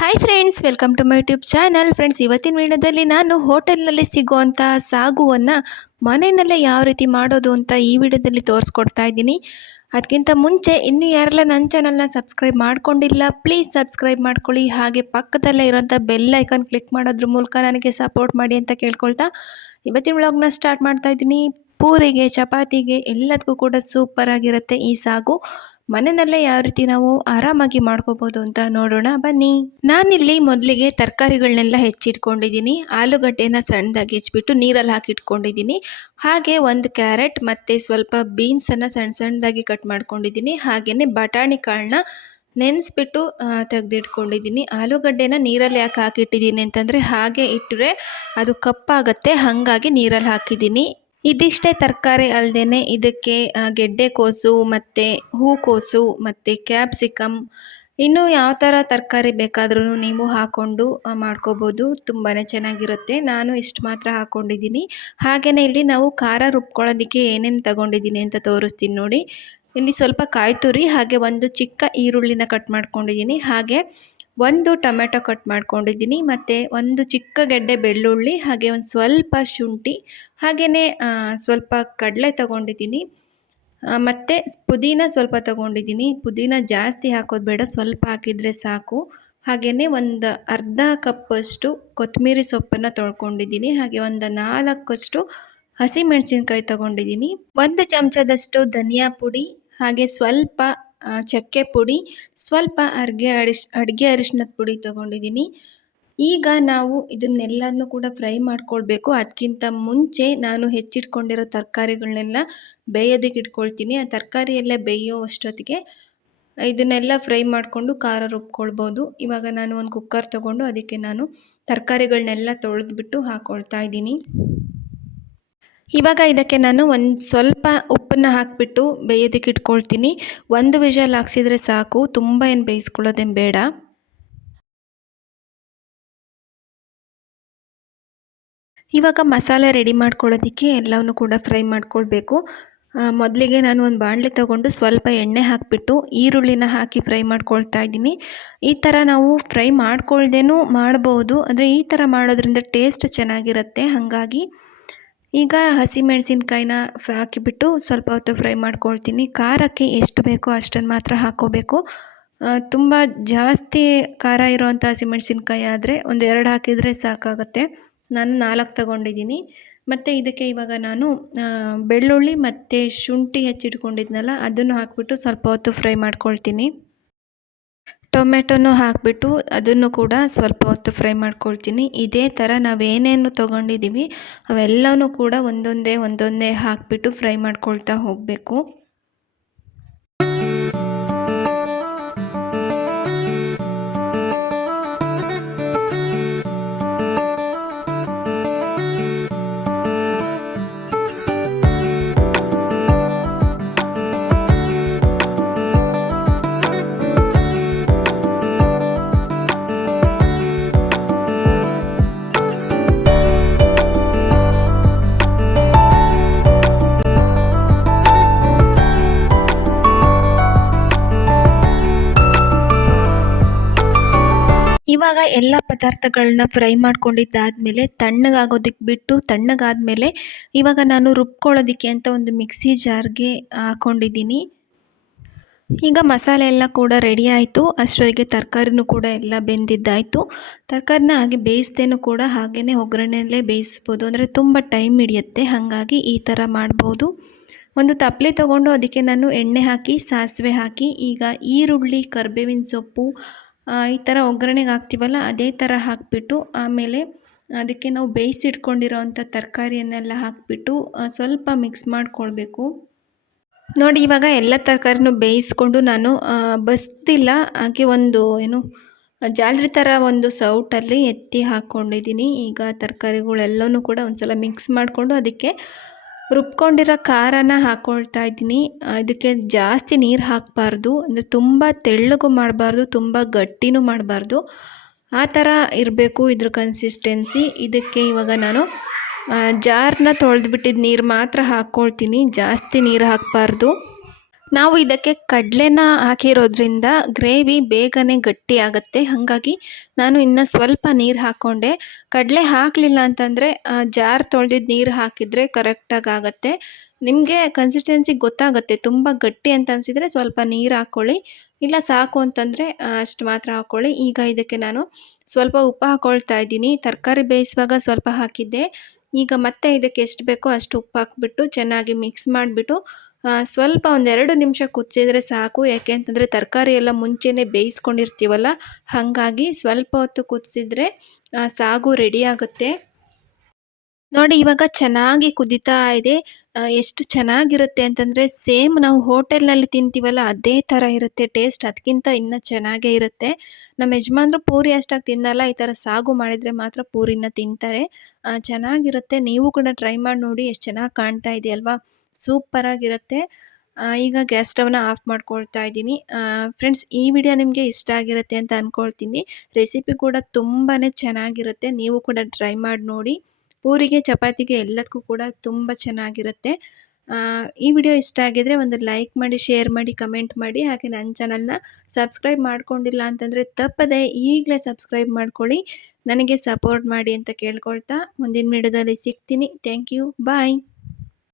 Hi friends, welcome to my YouTube channel. Friends, ಇವತ್ತಿನ ವಿಡಿಯೋದಲ್ಲಿ ನಾನು ಹೋಟೆಲ್ನಲ್ಲಿ ಸಿಗುವಂಥ ಸಾಗುವನ್ನು ಮನೆಯಲ್ಲೇ ಯಾವ ರೀತಿ ಮಾಡೋದು ಅಂತ ಈ ವಿಡಿಯೋದಲ್ಲಿ ತೋರಿಸ್ಕೊಡ್ತಾ ಇದ್ದೀನಿ. ಅದಕ್ಕಿಂತ ಮುಂಚೆ ಇನ್ನೂ ಯಾರೆಲ್ಲ ನನ್ನ ಚಾನಲ್ನ ಸಬ್ಸ್ಕ್ರೈಬ್ ಮಾಡ್ಕೊಂಡಿಲ್ಲ, ಪ್ಲೀಸ್ ಸಬ್ಸ್ಕ್ರೈಬ್ ಮಾಡ್ಕೊಳ್ಳಿ. ಹಾಗೆ ಪಕ್ಕದಲ್ಲೇ ಇರೋಂಥ ಬೆಲ್ ಐಕಾನ್ ಕ್ಲಿಕ್ ಮಾಡೋದ್ರ ಮೂಲಕ ನನಗೆ ಸಪೋರ್ಟ್ ಮಾಡಿ ಅಂತ ಕೇಳ್ಕೊಳ್ತಾ ಇವತ್ತಿನ ವ್ಲಾಗ್ನ ಸ್ಟಾರ್ಟ್ ಮಾಡ್ತಾ ಇದ್ದೀನಿ. ಪೂರಿಗೆ, ಚಪಾತಿಗೆ ಎಲ್ಲದಕ್ಕೂ ಕೂಡ ಸೂಪರ್ ಆಗಿರುತ್ತೆ ಈ ಸಾಗು. ಮನೆಯಲ್ಲೇ ಯಾವ ರೀತಿ ನಾವು ಆರಾಮಾಗಿ ಮಾಡ್ಕೋಬೋದು ಅಂತ ನೋಡೋಣ ಬನ್ನಿ. ನಾನಿಲ್ಲಿ ಮೊದಲಿಗೆ ತರಕಾರಿಗಳನ್ನೆಲ್ಲ ಹೆಚ್ಚಿಟ್ಕೊಂಡಿದ್ದೀನಿ. ಆಲೂಗಡ್ಡೆನ ಸಣ್ಣದಾಗಿ ಹೆಚ್ಚಿಬಿಟ್ಟು ನೀರಲ್ಲಿ ಹಾಕಿಟ್ಕೊಂಡಿದ್ದೀನಿ. ಹಾಗೆ ಒಂದು ಕ್ಯಾರೆಟ್ ಮತ್ತು ಸ್ವಲ್ಪ ಬೀನ್ಸನ್ನು ಸಣ್ಣದಾಗಿ ಕಟ್ ಮಾಡ್ಕೊಂಡಿದ್ದೀನಿ. ಹಾಗೆಯೇ ಬಟಾಣಿ ಕಾಳನ್ನ ನೆನೆಸ್ಬಿಟ್ಟು ತೆಗೆದಿಟ್ಕೊಂಡಿದ್ದೀನಿ. ಆಲೂಗಡ್ಡೆನ ನೀರಲ್ಲಿ ಯಾಕೆ ಹಾಕಿಟ್ಟಿದ್ದೀನಿ ಅಂತಂದರೆ ಹಾಗೆ ಇಟ್ಟರೆ ಅದು ಕಪ್ಪಾಗುತ್ತೆ, ಹಾಗಾಗಿ ನೀರಲ್ಲಿ ಹಾಕಿದ್ದೀನಿ. ಇದಿಷ್ಟೇ ತರಕಾರಿ ಅಲ್ಲದೇ ಇದಕ್ಕೆ ಗೆಡ್ಡೆಕೋಸು ಮತ್ತು ಹೂಕೋಸು ಮತ್ತು ಕ್ಯಾಪ್ಸಿಕಮ್ ಇನ್ನೂ ಯಾವ ಥರ ತರಕಾರಿ ಬೇಕಾದ್ರೂ ನೀವು ಹಾಕ್ಕೊಂಡು ಮಾಡ್ಕೋಬೋದು. ತುಂಬಾ ಚೆನ್ನಾಗಿರುತ್ತೆ. ನಾನು ಇಷ್ಟು ಮಾತ್ರ ಹಾಕ್ಕೊಂಡಿದ್ದೀನಿ. ಹಾಗೆಯೇ ಇಲ್ಲಿ ನಾವು ಖಾರ ರುಬ್ಕೊಳ್ಳೋದಕ್ಕೆ ಏನೇನು ತಗೊಂಡಿದ್ದೀನಿ ಅಂತ ತೋರಿಸ್ತೀನಿ ನೋಡಿ. ಇಲ್ಲಿ ಸ್ವಲ್ಪ ಕಾಯಿ ತುರಿ, ಹಾಗೆ ಒಂದು ಚಿಕ್ಕ ಈರುಳ್ಳಿನ ಕಟ್ ಮಾಡ್ಕೊಂಡಿದ್ದೀನಿ. ಹಾಗೆ ಒಂದು ಟೊಮೆಟೊ ಕಟ್ ಮಾಡ್ಕೊಂಡಿದ್ದೀನಿ, ಮತ್ತು ಒಂದು ಚಿಕ್ಕ ಗೆಡ್ಡೆ ಬೆಳ್ಳುಳ್ಳಿ, ಹಾಗೆ ಒಂದು ಸ್ವಲ್ಪ ಶುಂಠಿ, ಹಾಗೆಯೇ ಸ್ವಲ್ಪ ಕಡಲೆ ತಗೊಂಡಿದ್ದೀನಿ, ಮತ್ತು ಪುದೀನ ಸ್ವಲ್ಪ ತಗೊಂಡಿದ್ದೀನಿ. ಪುದೀನ ಜಾಸ್ತಿ ಹಾಕೋದು ಬೇಡ, ಸ್ವಲ್ಪ ಹಾಕಿದರೆ ಸಾಕು. ಹಾಗೆಯೇ ಒಂದು ಅರ್ಧ ಕಪ್ಪಷ್ಟು ಕೊತ್ತಂಬರಿ ಸೊಪ್ಪನ್ನು ತೊಳ್ಕೊಂಡಿದ್ದೀನಿ. ಹಾಗೆ ಒಂದು 4 ಹಸಿಮೆಣಸಿನ್ಕಾಯಿ ತಗೊಂಡಿದ್ದೀನಿ. 1 ಚಮಚದಷ್ಟು ಧನಿಯಾ ಪುಡಿ, ಹಾಗೆ ಸ್ವಲ್ಪ ಚಕ್ಕೆ ಪುಡಿ, ಸ್ವಲ್ಪ ಅಡುಗೆ ಅರಿಶಿಣದ ಪುಡಿ ತಗೊಂಡಿದ್ದೀನಿ. ಈಗ ನಾವು ಇದನ್ನೆಲ್ಲನೂ ಕೂಡ ಫ್ರೈ ಮಾಡ್ಕೊಳ್ಬೇಕು. ಅದಕ್ಕಿಂತ ಮುಂಚೆ ನಾನು ಹೆಚ್ಚಿಟ್ಕೊಂಡಿರೋ ತರಕಾರಿಗಳನ್ನೆಲ್ಲ ಬೇಯೋದಕ್ಕೆ ಇಟ್ಕೊಳ್ತೀನಿ. ಆ ತರಕಾರಿ ಎಲ್ಲ ಬೇಯೋ ಅಷ್ಟೊತ್ತಿಗೆ ಇದನ್ನೆಲ್ಲ ಫ್ರೈ ಮಾಡಿಕೊಂಡು ಖಾರ ರುಬ್ಕೊಳ್ಬೋದು. ಇವಾಗ ನಾನು ಒಂದು ಕುಕ್ಕರ್ ತೊಗೊಂಡು ಅದಕ್ಕೆ ನಾನು ತರಕಾರಿಗಳನ್ನೆಲ್ಲ ತೊಳೆದ್ಬಿಟ್ಟು ಹಾಕ್ಕೊಳ್ತಾ ಇದ್ದೀನಿ. ಇವಾಗ ಇದಕ್ಕೆ ನಾನು ಒಂದು ಸ್ವಲ್ಪ ಉಪ್ಪನ್ನು ಹಾಕಿಬಿಟ್ಟು ಬೇಯೋದಕ್ಕೆ ಇಟ್ಕೊಳ್ತೀನಿ. 1 ವಿಷಲ್ ಹಾಕ್ಸಿದ್ರೆ ಸಾಕು, ತುಂಬ ಏನು ಬೇಯಿಸ್ಕೊಳ್ಳೋದೇನು ಬೇಡ. ಇವಾಗ ಮಸಾಲೆ ರೆಡಿ ಮಾಡ್ಕೊಳ್ಳೋದಕ್ಕೆ ಎಲ್ಲವನ್ನೂ ಕೂಡ ಫ್ರೈ ಮಾಡ್ಕೊಳ್ಬೇಕು. ಮೊದಲಿಗೆ ನಾನು ಒಂದು ಬಾಣಲೆ ತೊಗೊಂಡು ಸ್ವಲ್ಪ ಎಣ್ಣೆ ಹಾಕಿಬಿಟ್ಟು ಈರುಳ್ಳಿನ ಹಾಕಿ ಫ್ರೈ ಮಾಡ್ಕೊಳ್ತಾ ಇದ್ದೀನಿ. ಈ ಥರ ನಾವು ಫ್ರೈ ಮಾಡ್ಕೊಳ್ದೇನೂ ಮಾಡ್ಬೋದು, ಅಂದರೆ ಈ ಥರ ಮಾಡೋದ್ರಿಂದ ಟೇಸ್ಟ್ ಚೆನ್ನಾಗಿರುತ್ತೆ. ಹಾಗಾಗಿ ಈಗ ಹಸಿಮೆಣಸಿನ್ಕಾಯಿನ ಹಾಕಿಬಿಟ್ಟು ಸ್ವಲ್ಪ ಹೊತ್ತು ಫ್ರೈ ಮಾಡ್ಕೊಳ್ತೀನಿ. ಖಾರಕ್ಕೆ ಎಷ್ಟು ಬೇಕೋ ಅಷ್ಟನ್ನು ಮಾತ್ರ ಹಾಕ್ಕೋಬೇಕು. ತುಂಬ ಜಾಸ್ತಿ ಖಾರ ಇರೋವಂಥ ಹಸಿಮೆಣಸಿನ್ಕಾಯಿ ಆದರೆ 1-2 ಹಾಕಿದರೆ ಸಾಕಾಗುತ್ತೆ. ನಾನು 4 ತಗೊಂಡಿದ್ದೀನಿ. ಮತ್ತು ಇದಕ್ಕೆ ಇವಾಗ ನಾನು ಬೆಳ್ಳುಳ್ಳಿ ಮತ್ತು ಶುಂಠಿ ಹೆಚ್ಚಿಟ್ಕೊಂಡಿದ್ನಲ್ಲ ಅದನ್ನು ಹಾಕಿಬಿಟ್ಟು ಸ್ವಲ್ಪ ಹೊತ್ತು ಫ್ರೈ ಮಾಡ್ಕೊಳ್ತೀನಿ. ಟೊಮೆಟೊನೂ ಹಾಕಿಬಿಟ್ಟು ಅದನ್ನು ಕೂಡ ಸ್ವಲ್ಪ ಹೊತ್ತು ಫ್ರೈ ಮಾಡ್ಕೊಳ್ತೀನಿ. ಇದೇ ಥರ ನಾವೇನೇನು ತೊಗೊಂಡಿದ್ದೀವಿ ಅವೆಲ್ಲವೂ ಕೂಡ ಒಂದೊಂದೇ ಹಾಕಿಬಿಟ್ಟು ಫ್ರೈ ಮಾಡ್ಕೊಳ್ತಾ ಹೋಗಬೇಕು. ಇವಾಗ ಎಲ್ಲ ಪದಾರ್ಥಗಳನ್ನ ಫ್ರೈ ಮಾಡ್ಕೊಂಡಿದ್ದಾದಮೇಲೆ ತಣ್ಣಗಾಗೋದಕ್ಕೆ ಬಿಟ್ಟು, ತಣ್ಣಗಾದಮೇಲೆ ಇವಾಗ ನಾನು ರುಬ್ಕೊಳ್ಳೋದಕ್ಕೆ ಅಂತ ಒಂದು ಮಿಕ್ಸಿ ಜಾರ್ಗೆ ಹಾಕ್ಕೊಂಡಿದ್ದೀನಿ. ಈಗ ಮಸಾಲೆ ಎಲ್ಲ ಕೂಡ ರೆಡಿ ಆಯಿತು. ಅಷ್ಟೊತ್ತಿಗೆ ತರಕಾರಿನೂ ಕೂಡ ಎಲ್ಲ ಬೆಂದಿದ್ದಾಯಿತು. ತರಕಾರಿನ ಹಾಗೆ ಬೇಯಿಸ್ದೇನೂ ಕೂಡ ಹಾಗೆಯೇ ಒಗ್ಗರಣೆಯಲ್ಲೇ ಬೇಯಿಸ್ಬೋದು, ಅಂದರೆ ತುಂಬ ಟೈಮ್ ಹಿಡಿಯುತ್ತೆ. ಹಾಗಾಗಿ ಈ ಥರ ಮಾಡ್ಬೋದು. ಒಂದು ತಪ್ಪಲೆ ತೊಗೊಂಡು ಅದಕ್ಕೆ ನಾನು ಎಣ್ಣೆ ಹಾಕಿ, ಸಾಸಿವೆ ಹಾಕಿ, ಈಗ ಈರುಳ್ಳಿ, ಕರಿಬೇವಿನ ಸೊಪ್ಪು ಈ ಥರ ಒಗ್ಗರಣೆಗೆ ಹಾಕ್ತೀವಲ್ಲ ಅದೇ ಥರ ಹಾಕಿಬಿಟ್ಟು, ಆಮೇಲೆ ಅದಕ್ಕೆ ನಾವು ಬೇಯಿಸಿಟ್ಕೊಂಡಿರೋ ಅಂಥ ತರಕಾರಿಯನ್ನೆಲ್ಲ ಹಾಕಿಬಿಟ್ಟು ಸ್ವಲ್ಪ ಮಿಕ್ಸ್ ಮಾಡಿಕೊಳ್ಬೇಕು. ನೋಡಿ, ಇವಾಗ ಎಲ್ಲ ತರಕಾರಿನೂ ಬೇಯಿಸ್ಕೊಂಡು ನಾನು ಬಸ್ತಿಲ್ಲ, ಹಾಗೆ ಒಂದು ಜಾಲರಿ ಥರ ಒಂದು ಸೌಟಲ್ಲಿ ಎತ್ತಿ ಹಾಕ್ಕೊಂಡಿದ್ದೀನಿ. ಈಗ ತರಕಾರಿಗಳೆಲ್ಲನೂ ಕೂಡ ಒಂದು ಸಲ ಮಿಕ್ಸ್ ಮಾಡಿಕೊಂಡು ಅದಕ್ಕೆ ರುಬ್ಕೊಂಡಿರೋ ಖಾರನ ಹಾಕ್ಕೊಳ್ತಾ ಇದ್ದೀನಿ. ಇದಕ್ಕೆ ಜಾಸ್ತಿ ನೀರು ಹಾಕಬಾರ್ದು, ಅಂದರೆ ತುಂಬ ತೆಳ್ಳಗೂ ಮಾಡಬಾರ್ದು, ತುಂಬ ಗಟ್ಟಿನೂ ಮಾಡಬಾರ್ದು. ಆ ಥರ ಇರಬೇಕು ಇದ್ರ ಕನ್ಸಿಸ್ಟೆನ್ಸಿ. ಇದಕ್ಕೆ ಇವಾಗ ನಾನು ಜಾರನ್ನ ತೊಳೆದ್ಬಿಟ್ಟಿದ್ದು ನೀರು ಮಾತ್ರ ಹಾಕ್ಕೊಳ್ತೀನಿ, ಜಾಸ್ತಿ ನೀರು ಹಾಕಬಾರ್ದು. ನಾವು ಇದಕ್ಕೆ ಕಡಲೆನ ಹಾಕಿರೋದ್ರಿಂದ ಗ್ರೇವಿ ಬೇಗನೆ ಗಟ್ಟಿಯಾಗುತ್ತೆ. ಹಾಗಾಗಿ ನಾನು ಇನ್ನು ಸ್ವಲ್ಪ ನೀರು ಹಾಕ್ಕೊಂಡೆ. ಕಡಲೆ ಹಾಕಲಿಲ್ಲ ಅಂತಂದರೆ ಜಾರ್ ತೊಳೆದಿದ್ದು ನೀರು ಹಾಕಿದರೆ ಕರೆಕ್ಟಾಗಿ ಆಗುತ್ತೆ. ನಿಮಗೆ ಕನ್ಸಿಸ್ಟೆನ್ಸಿ ಗೊತ್ತಾಗುತ್ತೆ. ತುಂಬ ಗಟ್ಟಿ ಅಂತ ಅನಿಸಿದರೆ ಸ್ವಲ್ಪ ನೀರು ಹಾಕ್ಕೊಳ್ಳಿ. ಇಲ್ಲ ಸಾಕು ಅಂತಂದರೆ ಅಷ್ಟು ಮಾತ್ರ ಹಾಕ್ಕೊಳ್ಳಿ. ಈಗ ಇದಕ್ಕೆ ನಾನು ಸ್ವಲ್ಪ ಉಪ್ಪು ಹಾಕ್ಕೊಳ್ತಾ ಇದ್ದೀನಿ. ತರಕಾರಿ ಬೇಯಿಸುವಾಗ ಸ್ವಲ್ಪ ಹಾಕಿದ್ದೆ. ಈಗ ಮತ್ತೆ ಇದಕ್ಕೆ ಎಷ್ಟು ಬೇಕೋ ಅಷ್ಟು ಉಪ್ಪು ಹಾಕ್ಬಿಟ್ಟು ಚೆನ್ನಾಗಿ ಮಿಕ್ಸ್ ಮಾಡಿಬಿಟ್ಟು ಸ್ವಲ್ಪ ಒಂದೆರಡು ನಿಮಿಷ ಕುದಿಸಿದ್ರೆ ಸಾಕು. ಯಾಕೆ ಅಂತಂದರೆ ತರಕಾರಿ ಎಲ್ಲ ಮುಂಚೆನೇ ಬೇಯಿಸ್ಕೊಂಡಿರ್ತೀವಲ್ಲ, ಹಾಗಾಗಿ ಸ್ವಲ್ಪ ಹೊತ್ತು ಕುದಿಸಿದ್ರೆ ಸಾಗು ರೆಡಿ ಆಗುತ್ತೆ. ನೋಡಿ ಇವಾಗ ಚೆನ್ನಾಗಿ ಕುದೀತಾ ಇದೆ. ಎಷ್ಟು ಚೆನ್ನಾಗಿರುತ್ತೆ ಅಂತಂದರೆ ಸೇಮ್ ನಾವು ಹೋಟೆಲ್ನಲ್ಲಿ ತಿಂತೀವಲ್ಲ ಅದೇ ಥರ ಇರುತ್ತೆ ಟೇಸ್ಟ್. ಅದಕ್ಕಿಂತ ಇನ್ನೂ ಚೆನ್ನಾಗೇ ಇರುತ್ತೆ. ನಮ್ಮ ಯಜಮಾನ್ರು ಪೂರಿ ಅಷ್ಟಾಗಿ ತಿನ್ನಲ್ಲ. ಈ ಥರ ಸಾಗು ಮಾಡಿದರೆ ಮಾತ್ರ ಪೂರಿನ ತಿಂತಾರೆ. ಚೆನ್ನಾಗಿರುತ್ತೆ. ನೀವು ಕೂಡ ಟ್ರೈ ಮಾಡಿ ನೋಡಿ. ಎಷ್ಟು ಚೆನ್ನಾಗಿ ಕಾಣ್ತಾ ಇದೆ ಅಲ್ವಾ? ಸೂಪರಾಗಿರುತ್ತೆ. ಈಗ ಗ್ಯಾಸ್ ಸ್ಟವ್‌ನ ಆಫ್ ಮಾಡ್ಕೊಳ್ತಾ ಇದ್ದೀನಿ. ಫ್ರೆಂಡ್ಸ್, ಈ ವಿಡಿಯೋ ನಿಮಗೆ ಇಷ್ಟ ಆಗಿರುತ್ತೆ ಅಂತ ಅಂದ್ಕೊಳ್ತೀನಿ. ರೆಸಿಪಿ ಕೂಡ ತುಂಬಾ ಚೆನ್ನಾಗಿರುತ್ತೆ. ನೀವು ಕೂಡ ಟ್ರೈ ಮಾಡಿ ನೋಡಿ. ಪೂರಿಗೆ, ಚಪಾತಿಗೆ ಎಲ್ಲದಕ್ಕೂ ಕೂಡ ತುಂಬ ಚೆನ್ನಾಗಿರುತ್ತೆ. ಈ ವಿಡಿಯೋ ಇಷ್ಟ ಆಗಿದ್ರೆ ಒಂದು ಲೈಕ್ ಮಾಡಿ, ಶೇರ್ ಮಾಡಿ, ಕಮೆಂಟ್ ಮಾಡಿ. ಹಾಗೆ ನನ್ನ ಚಾನಲ್‌ನ ಸಬ್ಸ್ಕ್ರೈಬ್ ಮಾಡ್ಕೊಂಡಿಲ್ಲ ಅಂತಂದರೆ ತಪ್ಪದೆ ಈಗಲೇ ಸಬ್ಸ್ಕ್ರೈಬ್ ಮಾಡ್ಕೊಳ್ಳಿ. ನನಗೆ ಸಪೋರ್ಟ್ ಮಾಡಿ ಅಂತ ಕೇಳ್ಕೊಳ್ತಾ ಮುಂದಿನ ವಿಡಿಯೋದಲ್ಲಿ ಸಿಗ್ತೀನಿ. Thank you. ಬಾಯ್.